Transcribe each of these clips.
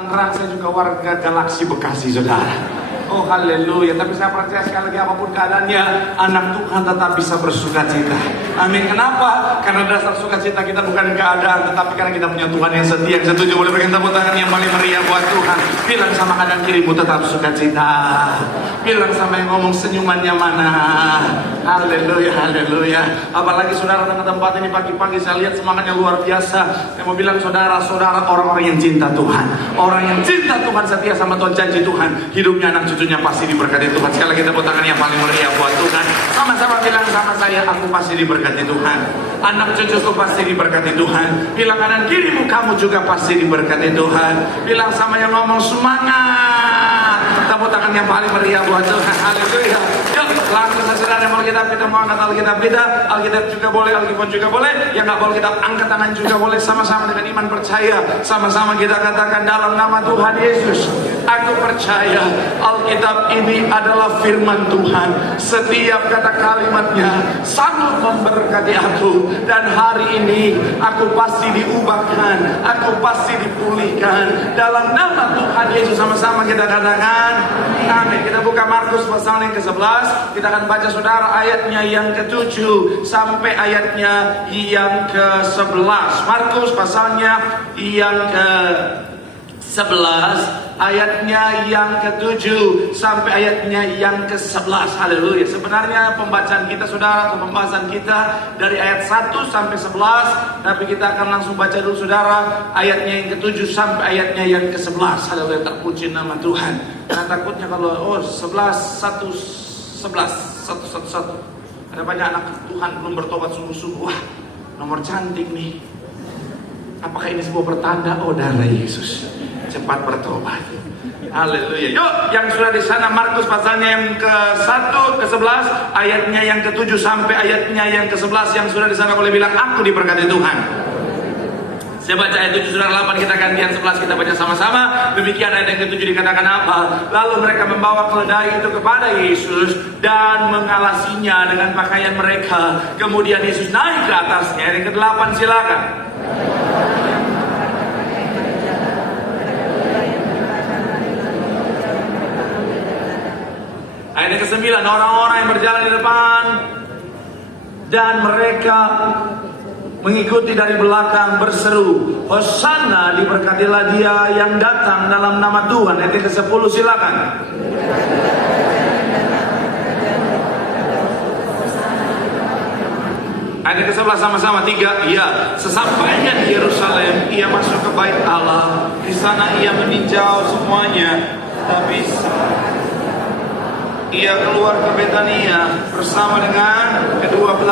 Tangerang, saya juga warga Galaksi Bekasi, saudara. Oh haleluya. Tapi saya percaya sekali lagi apapun keadaannya, anak Tuhan tetap bisa bersuka cita. Amin. Kenapa? Karena dasar sukacita kita bukan keadaan, tetapi karena kita punya Tuhan yang setia. Yang setuju boleh berikan tepuk tangan yang paling meriah buat Tuhan. Bilang sama kanan kirimu tetap sukacita. Bilang sama yang ngomong senyumannya mana. Haleluya, haleluya. Apalagi saudara datang ke tempat ini pagi-pagi, saya lihat semangatnya luar biasa. Saya mau bilang saudara-saudara, orang-orang yang cinta Tuhan, orang yang cinta Tuhan, setia sama Tuhan, janji Tuhan, hidupnya anak cucunya pasti diberkati Tuhan. Sekali lagi tepuk tangan yang paling meriah buat Tuhan. Sama-sama bilang sama saya, aku pasti diberkati Tuhan. Anak cucuku pasti diberkati Tuhan. Bilang kanan kirimu, kamu juga pasti diberkati Tuhan. Bilang sama yang ngomong, semangat. Tepuk tangan yang paling meriah buat Tuhan. Haleluya. Yuk, langsung saja yang mau kita mau angkat Alkitab kita. Alkitab juga boleh, Alkitab juga boleh. Yang nggak boleh kita angkat tangan juga boleh. Sama-sama dengan iman percaya. Sama-sama kita katakan dalam nama Tuhan Yesus, aku percaya Alkitab ini adalah firman Tuhan. Setiap kata kalimatnya sangat memberkati aku. Dan hari ini aku pasti diubahkan, aku pasti dipulihkan dalam nama Tuhan Yesus. Sama-sama kita katakan amin. Kita buka Markus pasal yang ke-11. Kita akan baca saudara ayatnya yang ke-7 sampai ayatnya yang ke-11. Markus pasalnya yang ke-11, ayatnya yang ke-7 sampai ayatnya yang ke-11. Haleluya. Sebenarnya pembacaan kita saudara, atau pembahasan kita dari ayat 1 sampai 11, tapi kita akan langsung baca dulu saudara ayatnya yang ke-7 sampai ayatnya yang ke-11. Haleluya. Terpuji nama Tuhan. Karena takutnya kalau 11 ada banyak anak Tuhan belum bertobat sungguh-sungguh. Wah, nomor cantik nih. Apakah ini sebuah pertanda? Oh, darah Yesus, cepat bertobat. Haleluya. Yuk, yang sudah di sana Markus pasalnya yang ke-1 ke-11, ayatnya yang ke-7 sampai ayatnya yang ke-11. Yang sudah di sana boleh bilang aku diberkati Tuhan. Saya baca ayat 7 surah 8, kita gantian 11, kita baca sama-sama. Demikian ayat yang ke-7 dikatakan apa? Lalu mereka membawa keledai itu kepada Yesus dan mengalasinya dengan pakaian mereka. Kemudian Yesus naik ke atasnya. Ayat yang ke-8 silakan. Ayat yang ke-9, orang-orang yang berjalan di depan dan mereka mengikuti dari belakang berseru, Hosana, diberkatilah dia yang datang dalam nama Tuhan. Ayat ke-10 silakan. Ayat ke-11 sama-sama 3. Iya, sesampainya di Yerusalem, ia masuk ke bait Allah. Di sana ia meninjau semuanya. Tapi ia keluar ke Betania bersama dengan ke-12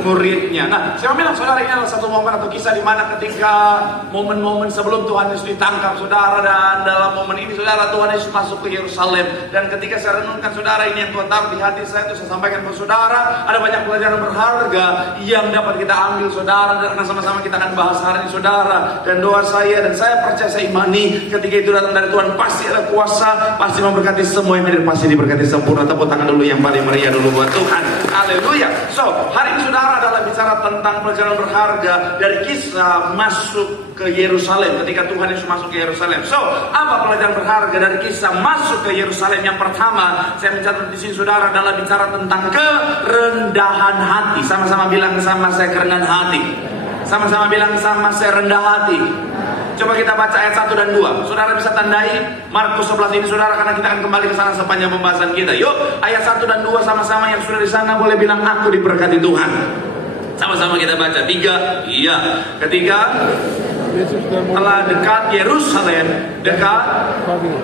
muridnya. Nah, saya bilang saudara, ini adalah satu momen atau kisah di mana ketika momen-momen sebelum Tuhan Yesus ditangkap saudara, dan dalam momen ini saudara Tuhan Yesus masuk ke Yerusalem. Dan ketika saya renungkan saudara, ini yang Tuhan taruh di hati saya, itu saya sampaikan ke saudara. Ada banyak pelajaran berharga yang dapat kita ambil saudara, dan sama-sama kita akan bahas hari ini saudara. Dan doa saya, dan saya percaya, saya imani ketika itu datang dari Tuhan, pasti ada kuasa, pasti memberkati semua yang hadir, pasti diberkati sempurna. Tepuk tangan dulu yang paling meriah dulu buat Tuhan. Haleluya. So, hari ini saudara adalah bicara tentang pelajaran berharga dari kisah masuk ke Yerusalem, ketika Tuhan Yesus masuk ke Yerusalem. So, apa pelajaran berharga dari kisah masuk ke Yerusalem? Yang pertama, saya mencatat di sini saudara adalah bicara tentang kerendahan hati. Sama-sama bilang sama saya, kerendahan hati. Sama-sama bilang sama saya, rendah hati. Coba kita baca ayat 1 dan 2. Saudara bisa tandai Markus 11 ini saudara, karena kita akan kembali ke sana sepanjang pembahasan kita. Yuk, ayat 1 dan 2 sama-sama yang sudah di sana boleh bilang aku diberkati Tuhan. Sama-sama kita baca. 3. Iya. Ketika telah dekat Yerusalem, dekat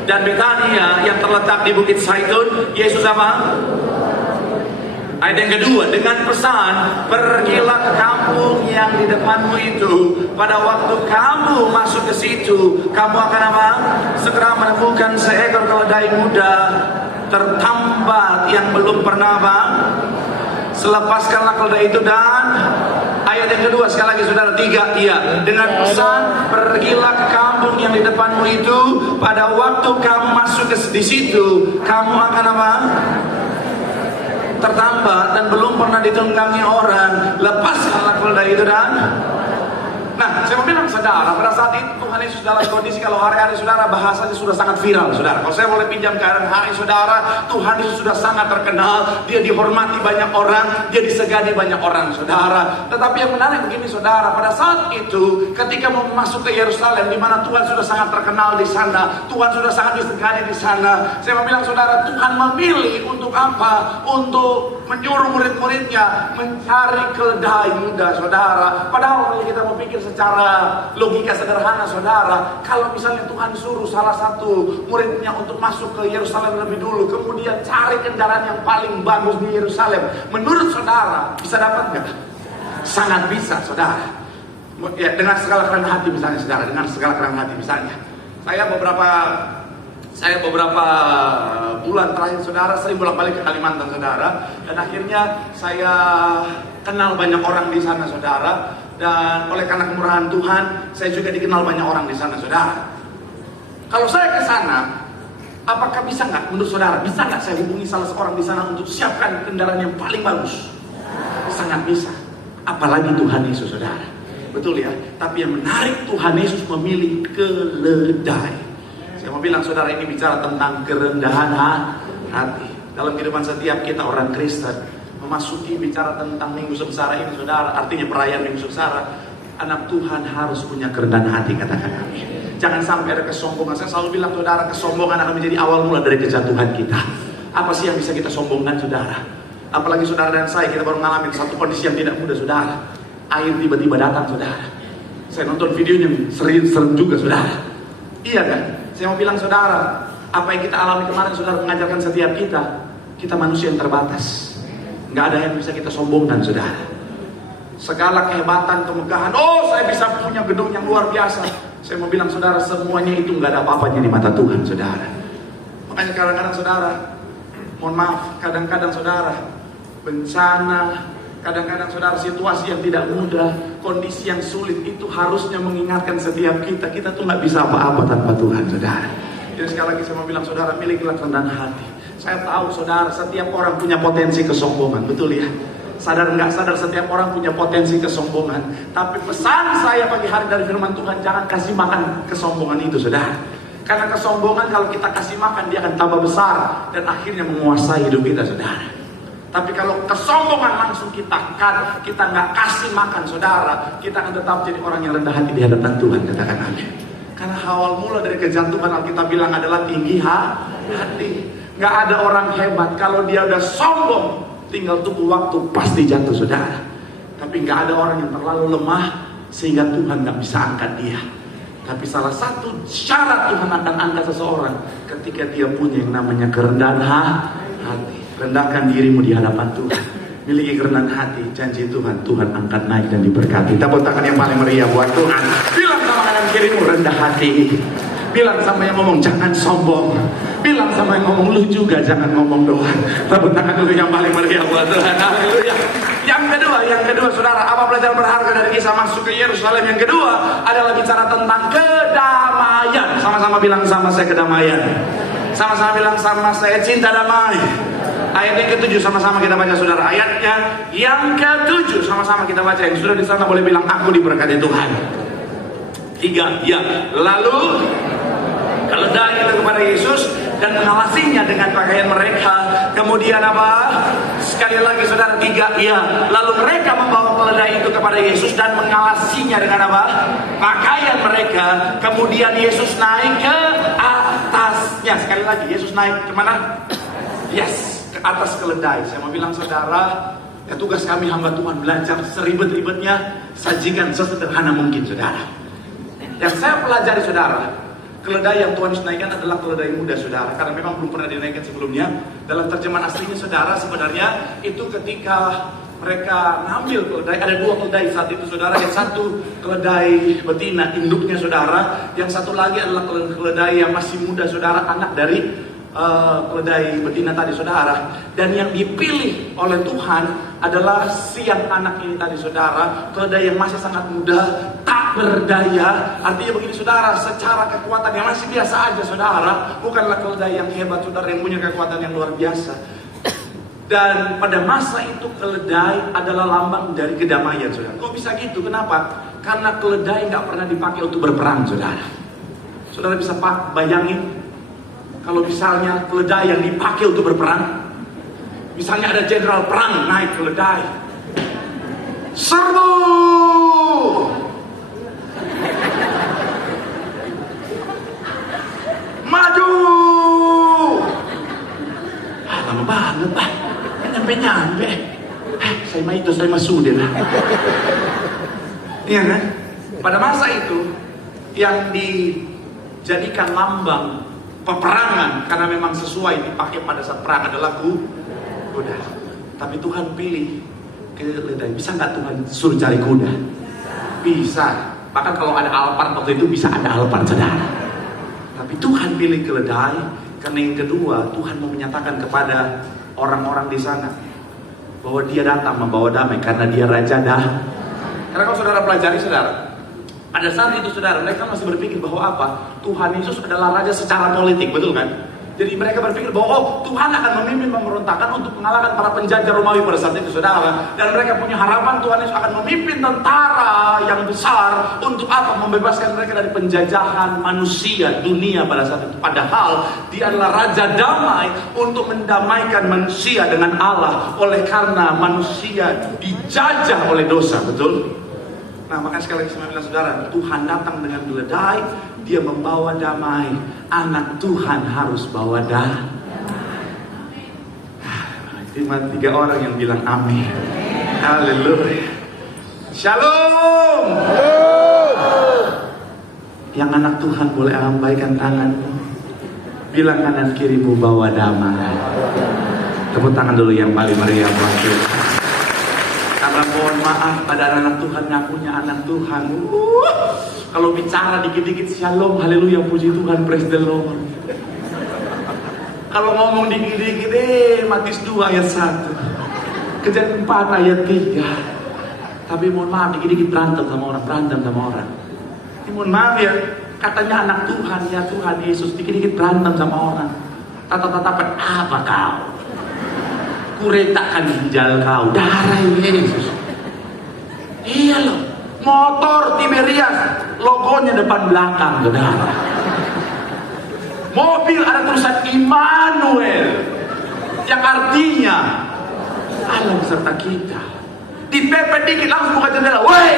dan Betania yang terletak di Bukit Zaitun, Yesus apa? Ayat yang kedua, dengan pesan, pergilah ke kampung yang di depanmu itu. Pada waktu kamu masuk ke situ, kamu akan apa? Segera menemukan seekor keledai muda tertambat yang belum pernah apa? Selepaskanlah keledai itu. Dan ayat yang kedua sekali lagi saudara, 3. Iya, dengan pesan, pergilah ke kampung yang di depanmu itu. Pada waktu kamu masuk di situ, kamu akan apa? Tertambat dan belum pernah ditunggangi orang. Lepaskanlah keledai itu dan Nah, saya mau bilang saudara, pada saat itu Tuhan Yesus dalam kondisi kalau hari-hari saudara bahasanya sudah sangat viral, saudara. Kalau saya boleh pinjam keadaan hari saudara, Tuhan Yesus sudah sangat terkenal, dia dihormati banyak orang, dia disegani banyak orang, saudara. Tetapi yang menarik begini, saudara, pada saat itu ketika mau masuk ke Yerusalem, di mana Tuhan sudah sangat terkenal di sana, Tuhan sudah sangat disegani di sana. Saya mau bilang saudara, Tuhan memilih untuk apa? Untuk menyuruh murid-muridnya mencari keledai muda, saudara. Padahal kalau kita mau pikir secara logika sederhana, saudara, kalau misalnya Tuhan suruh salah satu muridnya untuk masuk ke Yerusalem lebih dulu, kemudian cari kendaraan yang paling bagus di Yerusalem, menurut saudara bisa dapat nggak? Sangat bisa, saudara. Ya, dengan segala kerendahan hati misalnya, saudara, dengan segala kerendahan hati misalnya. Saya beberapa bulan terakhir, saudara, sering bolak-balik ke Kalimantan, saudara, dan akhirnya saya kenal banyak orang di sana, saudara. Dan oleh karena kemurahan Tuhan, saya juga dikenal banyak orang di sana, saudara. Kalau saya ke sana, apakah bisa nggak, menurut saudara, bisa nggak saya hubungi salah seorang di sana untuk siapkan kendaraan yang paling bagus? Sangat bisa. Apalagi Tuhan Yesus, saudara. Betul ya? Tapi yang menarik, Tuhan Yesus memilih keledai. Saya mau bilang, saudara, ini bicara tentang kerendahan hati. Dalam kehidupan setiap kita orang Kristen, memasuki bicara tentang Minggu Sengsara ini, saudara, artinya perayaan Minggu Sengsara, anak Tuhan harus punya kerendahan hati, katakan amin. Jangan sampai ada kesombongan. Saya selalu bilang, saudara, kesombongan akan menjadi awal mula dari kejatuhan kita. Apa sih yang bisa kita sombongkan, saudara? Apalagi saudara dan saya, kita baru ngalamin satu kondisi yang tidak mudah, saudara. Air tiba-tiba datang, saudara. Saya nonton videonya, serem juga, saudara. Iya kan? Saya mau bilang, saudara, apa yang kita alami kemarin, saudara, mengajarkan setiap kita manusia yang terbatas. Nggak ada yang bisa kita sombongkan, saudara. Segala kehebatan, kemegahan, oh saya bisa punya gedung yang luar biasa. Saya mau bilang, saudara, semuanya itu nggak ada apa-apanya di mata Tuhan, saudara. Makanya kadang-kadang, saudara, mohon maaf, kadang-kadang, saudara, bencana, kadang-kadang, saudara, situasi yang tidak mudah, kondisi yang sulit itu harusnya mengingatkan setiap kita tuh nggak bisa apa-apa tanpa Tuhan, saudara. Jadi sekali lagi saya mau bilang, saudara, milikilah kerendahan hati. Saya tahu, saudara, setiap orang punya potensi kesombongan, betul ya? Sadar nggak sadar, setiap orang punya potensi kesombongan. Tapi pesan saya pagi hari dari firman Tuhan, jangan kasih makan kesombongan itu, saudara. Karena kesombongan kalau kita kasih makan, dia akan tambah besar dan akhirnya menguasai hidup kita, saudara. Tapi kalau kesombongan langsung kita nggak kasih makan, saudara, kita akan tetap jadi orang yang rendah hati di hadapan Tuhan, katakan amin. Karena awal mula dari kejantungan, Alkitab bilang, adalah tinggi hati. Nggak ada orang hebat, kalau dia udah sombong, tinggal tunggu waktu, pasti jatuh, saudara. Tapi nggak ada orang yang terlalu lemah sehingga Tuhan nggak bisa angkat dia. Tapi salah satu syarat Tuhan akan angkat seseorang ketika dia punya yang namanya kerendahan hati. Rendahkan dirimu di hadapan Tuhan, miliki kerendahan hati, janji Tuhan angkat naik dan diberkati. Tepuk tangan yang paling meriah buat Tuhan. Bilang sama kanan kirimu, rendah hati. Bilang sama yang ngomong, jangan sombong. Bilang sama yang ngomong, lu juga jangan ngomong doang. Tepuk tangan dulu yang paling meriah buat Tuhan. Haleluya. Yang kedua, saudara, apa pelajaran berharga dari kisah masuk ke Yerusalem? Yang kedua adalah bicara tentang kedamaian. Sama-sama bilang sama saya kedamaian. Sama-sama bilang sama saya cinta damai. Ayat yang ke-7 sama-sama kita baca, saudara. Ayatnya yang ke-7 sama-sama kita baca. Yang sudah di sana boleh bilang, aku diberkati Tuhan. 3, ya. Lalu keledai itu kepada Yesus dan mengawasinya dengan pakaian mereka. Kemudian apa? Sekali lagi, saudara, 3, ya. Lalu mereka membawa keledai itu kepada Yesus dan mengawasinya dengan apa? Pakaian mereka. Kemudian Yesus naik ke atasnya. Sekali lagi, Yesus naik kemana? Yes, ke atas keledai. Saya mau bilang, saudara, ya, tugas kami hamba Tuhan belajar seribet-ribetnya, sajikan sesederhana mungkin, saudara. Yang saya pelajari, saudara, keledai yang Tuhan naikkan adalah keledai muda, saudara, karena memang belum pernah dinaikkan sebelumnya. Dalam terjemahan aslinya, saudara, sebenarnya itu ketika mereka ngambil keledai, ada 2 keledai saat itu, saudara. Yang satu keledai betina, induknya, saudara. Yang satu lagi adalah keledai yang masih muda, saudara, anak dari keledai betina tadi, saudara. Dan yang dipilih oleh Tuhan adalah siang anak ini tadi, saudara. Keledai yang masih sangat muda, tak berdaya. Artinya begini, saudara, secara kekuatan yang masih biasa aja, saudara. Bukanlah keledai yang hebat, saudara, yang punya kekuatan yang luar biasa. Dan pada masa itu keledai adalah lambang dari kedamaian, saudara. Kok bisa gitu? Kenapa? Karena keledai nggak pernah dipakai untuk berperang, saudara. Saudara bisa bayangin kalau misalnya keledai yang dipakai untuk berperang, misalnya ada jenderal perang naik keledai, serbu, maju, lama banget Pak, nyampe. Saya mah itu, saya mah sudah lah. Iya kan? Pada masa itu yang dijadikan lambang peperangan karena memang sesuai dipakai pada saat perang adalah kuda. Tapi Tuhan pilih keledai. Bisa nggak Tuhan suruh cari kuda? Bisa. Bahkan kalau ada Alphard waktu itu bisa ada Alphard, saudara. Tapi Tuhan pilih keledai karena yang kedua Tuhan mau menyatakan kepada orang-orang di sana bahwa Dia datang membawa damai karena Dia Raja Karena kalau saudara pelajari, saudara, pada saat itu saudara, mereka masih berpikir bahwa apa? Tuhan Yesus adalah raja secara politik, betul kan? Jadi mereka berpikir bahwa Tuhan akan memimpin pemberontakan untuk mengalahkan para penjajah Romawi pada saat itu, saudara. Dan mereka punya harapan Tuhan Yesus akan memimpin tentara yang besar untuk apa? Membebaskan mereka dari penjajahan manusia, dunia pada saat itu. Padahal Dia adalah raja damai untuk mendamaikan manusia dengan Allah oleh karena manusia dijajah oleh dosa, betul? Nah, makanya sekali lagi saya bilang, saudara, Tuhan datang dengan keledai, Dia membawa damai. Anak Tuhan harus bawa damai. Cuma 3 orang yang bilang amin. Haleluya. Shalom. Yang anak Tuhan boleh lambaikan tanganmu, bilang kanan kirimu bawa damai. Tepuk tangan dulu yang paling meriah buat Tuhan. Karena mohon maaf pada anak Tuhan ngakunya anak Tuhan. Kalau bicara dikit-dikit shalom, haleluya, puji Tuhan, praise the Lord. Kalau ngomong dikit-dikit, Matius 2 ayat 1, Kejadian 4 ayat 3. Tapi mohon maaf dikit-dikit berantem sama orang. Ini mohon maaf ya, katanya anak Tuhan, ya Tuhan Yesus, dikit-dikit berantem sama orang. Tata-tatapan apa kau? Kuretakan ginjal kau, darah Yesus. Iya loh, motor Tiberias, logonya depan belakang, saudara. Mobil ada tulisan Immanuel, yang artinya Allah beserta kita. Dipepet dikit langsung buka jendela, woi.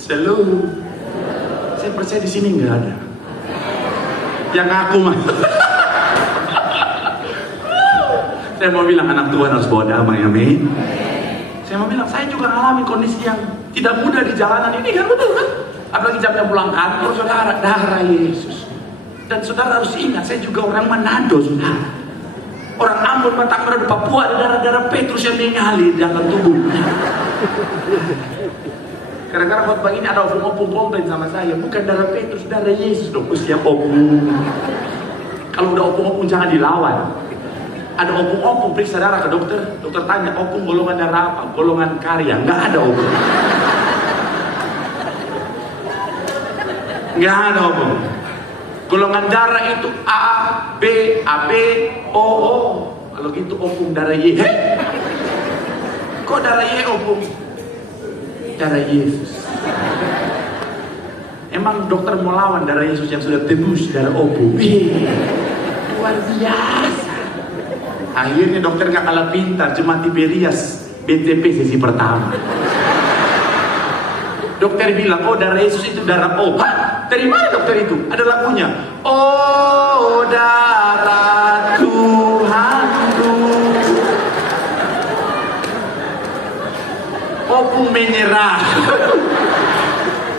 Selalu, saya percaya di sini nggak ada yang ngaku mah. Saya mau bilang anak Tuhan harus bawa damai, amin. Saya mau bilang, saya juga ngalamin kondisi yang tidak mudah di jalanan ini, kan, betul kan? Apalagi jamnya pulang kantor, saudara, darah Yesus. Dan saudara harus ingat, saya juga orang Manado, saudara. Orang Ambon, Batak, Papua, ada darah-darah Petrus yang mengalir di dalam tubuhnya. Kadang-kadang khotbah ini ada opung-opung komplain sama saya, bukan darah Petrus, darah Yesus dong. Siap opung. Kalau udah opung-opung jangan dilawan. Ada opung-opung, periksa darah ke dokter. Dokter tanya, opung golongan darah apa? Golongan karya. Nggak ada opung. Nggak ada opung. Golongan darah itu A, B, AB, O, O. Kalau gitu opung darah Y. Kok darah Y opung? Darah Yesus. Emang dokter mau lawan darah Yesus yang sudah tebus darah opung? Luar biasa. Akhirnya dokter gak kalah pintar, cuma Tiberias BTP sesi pertama. Dokter bilang, oh darah Yesus itu darah O. Hah? Dari mana dokter itu? Ada lagunya. Oh darah Tuhanku, opung menyerah.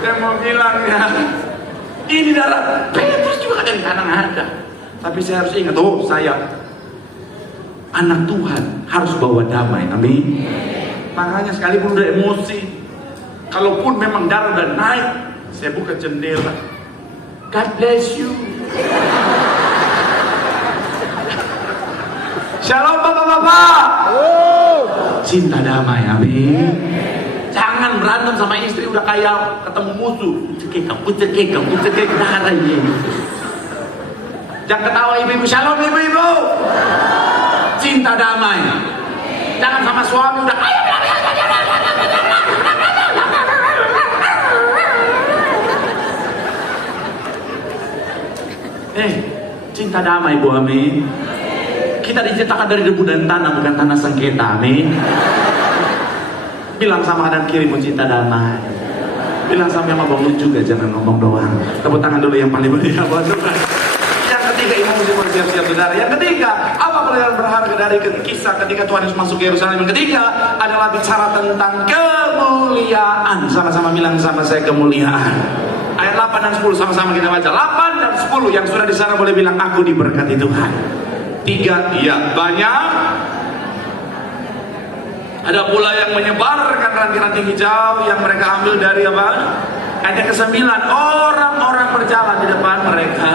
Saya mau bilang ya, ini darah Petrus juga kadang-kadang ada. Tapi saya harus ingat, oh saya anak Tuhan harus bawa damai, amin. Makanya sekalipun udah emosi, kalaupun memang darah udah naik, saya buka jendela. God bless you. Shalom bapak-bapak. Cinta damai, amin. Jangan berantem sama istri udah kayak ketemu musuh. Pucekekam, darah Yesus. Jangan ketawa ibu-ibu, shalom ibu-ibu. Cinta damai. Jangan sama suami udah Cinta damai, Bu, amin. Kita diciptakan dari debu dan tanah, bukan tanah sengketa, amin. Bilang sama kanan kiri, mau cinta damai. Bilang sama yang ngomong juga, jangan ngomong doang. Tepuk tangan dulu yang paling meriah buat Tuhan. Yang ketiga, imam mesti bersiap-siap, saudara. Yang ketiga, apa pelajaran berharga dari kisah ketika Tuhan Yesus masuk ke Yerusalem? Yang ketiga adalah bicara tentang kemuliaan. Sama-sama bilang sama saya, kemuliaan. Ayat 8 dan 10 sama-sama kita baca. 8 dan 10 yang sudah di sana boleh bilang, aku diberkati Tuhan. 3, iya, banyak. Ada pula yang menyebarkan ranting-ranting hijau yang mereka ambil dari apa? Ayat ke-9, orang-orang berjalan di depan mereka.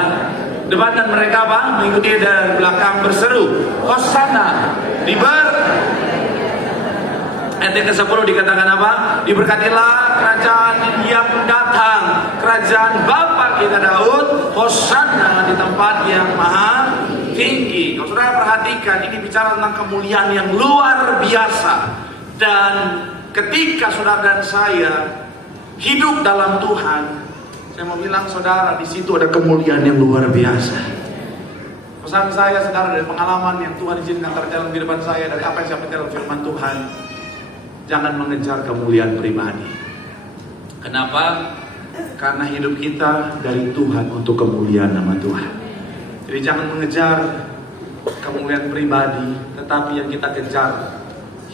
Depan dan mereka apa? Mengikuti dari belakang berseru, Hosana, Ayat ke-10 dikatakan apa? Diberkatilah kerajaan yang datang, kerajaan Bapa kita Daud, Hosana di tempat yang maha tinggi. Kalau saudara perhatikan, ini bicara tentang kemuliaan yang luar biasa. Dan ketika saudara dan saya hidup dalam Tuhan, saya mau bilang saudara, di situ ada kemuliaan yang luar biasa. Pesan saya saudara dari pengalaman yang Tuhan izinkan terjadi di depan saya, dari apa yang saya baca dalam firman Tuhan, jangan mengejar kemuliaan pribadi. Kenapa? Karena hidup kita dari Tuhan untuk kemuliaan nama Tuhan. Jadi jangan mengejar kemuliaan pribadi, tetapi yang kita kejar,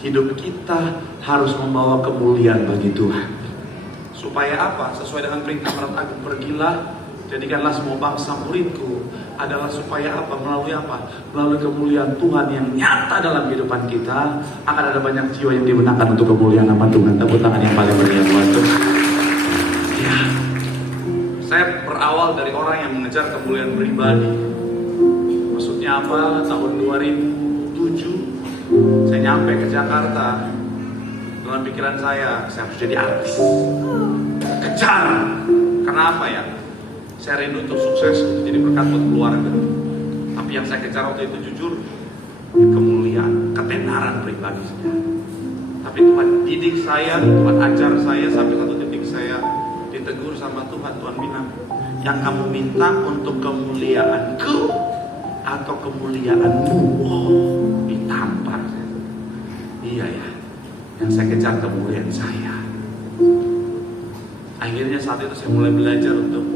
hidup kita harus membawa kemuliaan bagi Tuhan. Supaya apa? Sesuai dengan perintah Murat Agung, pergilah, jadikanlah semua bangsa muridku. Adalah supaya apa? Melalui apa? Melalui kemuliaan Tuhan yang nyata dalam kehidupan kita, akan ada banyak jiwa yang dibenarkan untuk kemuliaan nama Tuhan. Tepuk tangan yang paling meriah buat Tuhan. Ya, saya berawal dari orang yang mengejar kemuliaan pribadi. Maksudnya apa? Tahun 2007 saya nyampe ke Jakarta. Dalam pikiran saya harus jadi artis. Kejar. Karena apa ya? Saya rindu untuk sukses, untuk jadi berkat buat keluarga. Tapi yang saya kejar waktu itu jujur, kemuliaan, ketenaran pribadi saya. Tapi Tuhan didik saya, Tuhan ajar saya sampai satu titik saya ditegur sama Tuhan. Tuhan bilang, yang kamu minta untuk kemuliaanku atau kemuliaanmu? Oh, ditampar. Iya ya, yang saya kejar kemuliaan saya. Akhirnya saat itu saya mulai belajar untuk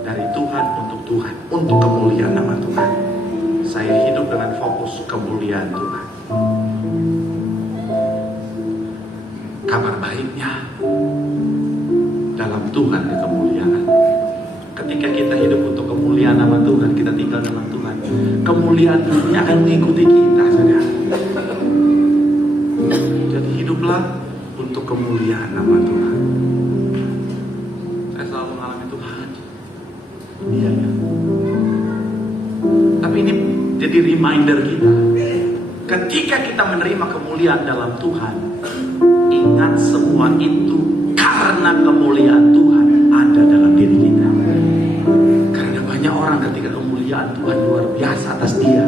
dari Tuhan untuk Tuhan, untuk kemuliaan nama Tuhan. Saya hidup dengan fokus kemuliaan Tuhan. Kabar baiknya, dalam Tuhan ada kemuliaan. Ketika kita hidup untuk kemuliaan nama Tuhan, kita tinggal dalam Tuhan, kemuliaan dunia akan mengikuti kita, saudara. Jadi hiduplah untuk kemuliaan nama Tuhan. Saya selalu mengalami Tuhan. Iya ya. Tapi ini jadi reminder kita. Ketika kita menerima kemuliaan dalam Tuhan, ingat semua itu karena kemuliaan Tuhan ada dalam diri kita. Karena banyak orang ketika kemuliaan Tuhan luar biasa atas dia,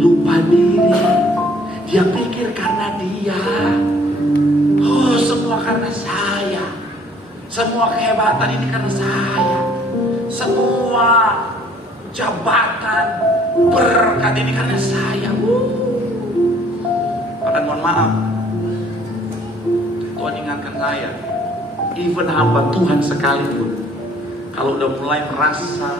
lupa diri. Dia pikir karena dia, oh semua karena saya, semua kehebatan ini karena saya, semua jabatan berkat ini karena saya. Padahal mohon maaf, Tuhan ingatkan saya, even hamba Tuhan sekalipun, kalau udah mulai merasa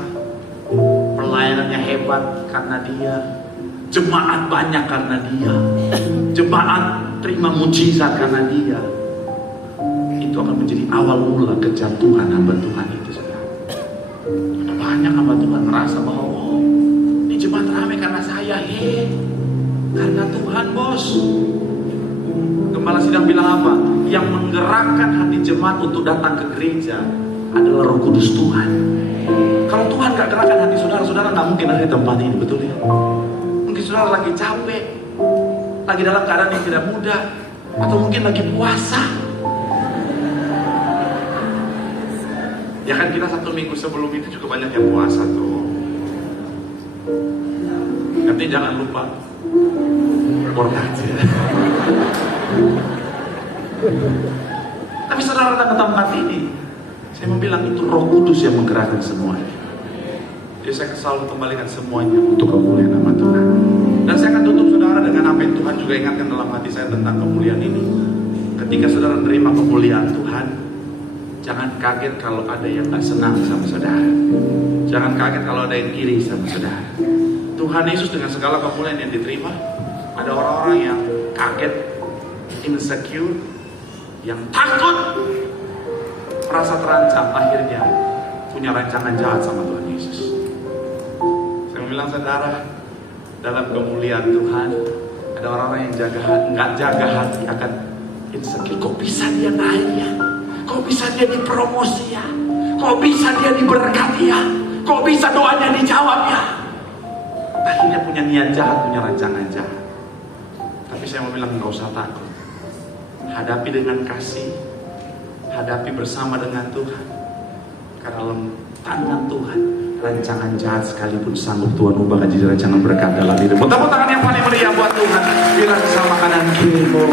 pelayanannya hebat karena dia, jemaat banyak karena dia, jemaat terima mujizat karena dia, itu akan menjadi awal mula kejatuhan hamba Tuhan itu. Ada banyak hamba Tuhan merasa bahwa oh, ini jemaat ramai karena saya, karena Tuhan bos. Gembala sidang bilang apa? Yang menggerakkan hati jemaat untuk datang ke gereja adalah Roh Kudus Tuhan. Kalau Tuhan gak gerakkan hati saudara, saudara gak mungkin ada di tempat ini, betul ya? Mungkin saudara lagi capek, lagi dalam keadaan yang tidak mudah, atau mungkin lagi puasa. Ya kan kita 1 minggu sebelum itu juga banyak yang puasa tuh. Nanti jangan lupa aja. Tapi saudara datang ke tempat ini, saya mau bilang itu Roh Kudus yang menggerakkan semuanya. Jadi saya selalu kembalikan semuanya untuk kemuliaan nama Tuhan. Dan saya akan tutup saudara dengan apa yang Tuhan juga ingatkan dalam hati saya tentang kemuliaan ini. Ketika saudara menerima kemuliaan Tuhan, jangan kaget kalau ada yang gak senang sama saudara. Jangan kaget kalau ada yang iri sama saudara. Tuhan Yesus dengan segala kemuliaan yang diterima, ada orang-orang yang kaget, insecure, yang takut, merasa terancam, akhirnya punya rancangan jahat sama Tuhan Yesus. Saya bilang saudara, dalam kemuliaan Tuhan, ada orang-orang yang nggak jaga hati akan insecure. Kok bisa dia naik ya? Kok bisa dia dipromosi ya? Kok bisa dia diberkati ya? Kok bisa doanya dijawab ya? Akhirnya punya niat jahat, punya rancangan jahat. Tapi saya mau bilang nggak usah takut. Hadapi dengan kasih, hadapi bersama dengan Tuhan. Karena dalam tangan Tuhan, rancangan jahat sekalipun sanggup Tuhan ubah jadi rancangan berkat dalam hidupmu. Tepuk tangan yang paling meriah buat Tuhan. Bilang sama kanan kirimu,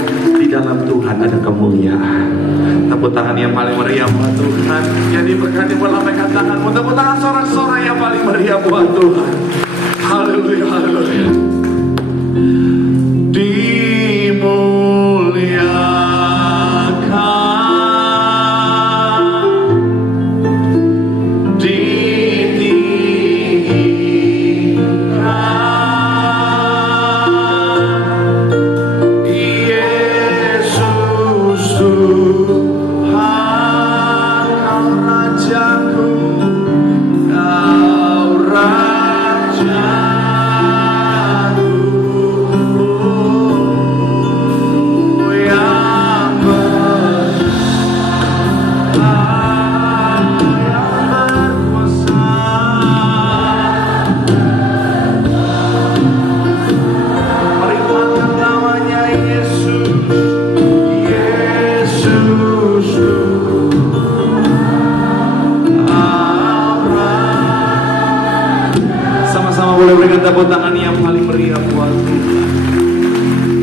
di dalam Tuhan ada kemuliaan. Tepuk tangan yang paling meriah buat Tuhan. Jadi berkati buat lambaikan tanganmu. Tepuk tangan sorak-sorai yang paling meriah buat Tuhan. Haleluya, haleluya. Boleh berikan tepuk tangan yang paling meriah buat Tuhan.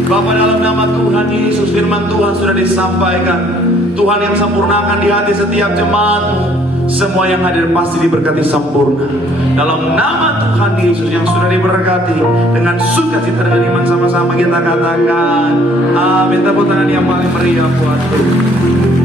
Bapa, dalam nama Tuhan Yesus, firman Tuhan sudah disampaikan. Tuhan yang sempurnakan di hati setiap jemaat-Mu. Semua yang hadir pasti diberkati sempurna. Dalam nama Tuhan Yesus yang sudah diberkati, dengan sukacita dengan iman sama-sama kita katakan amin. Tepuk tangan yang paling meriah buat Tuhan.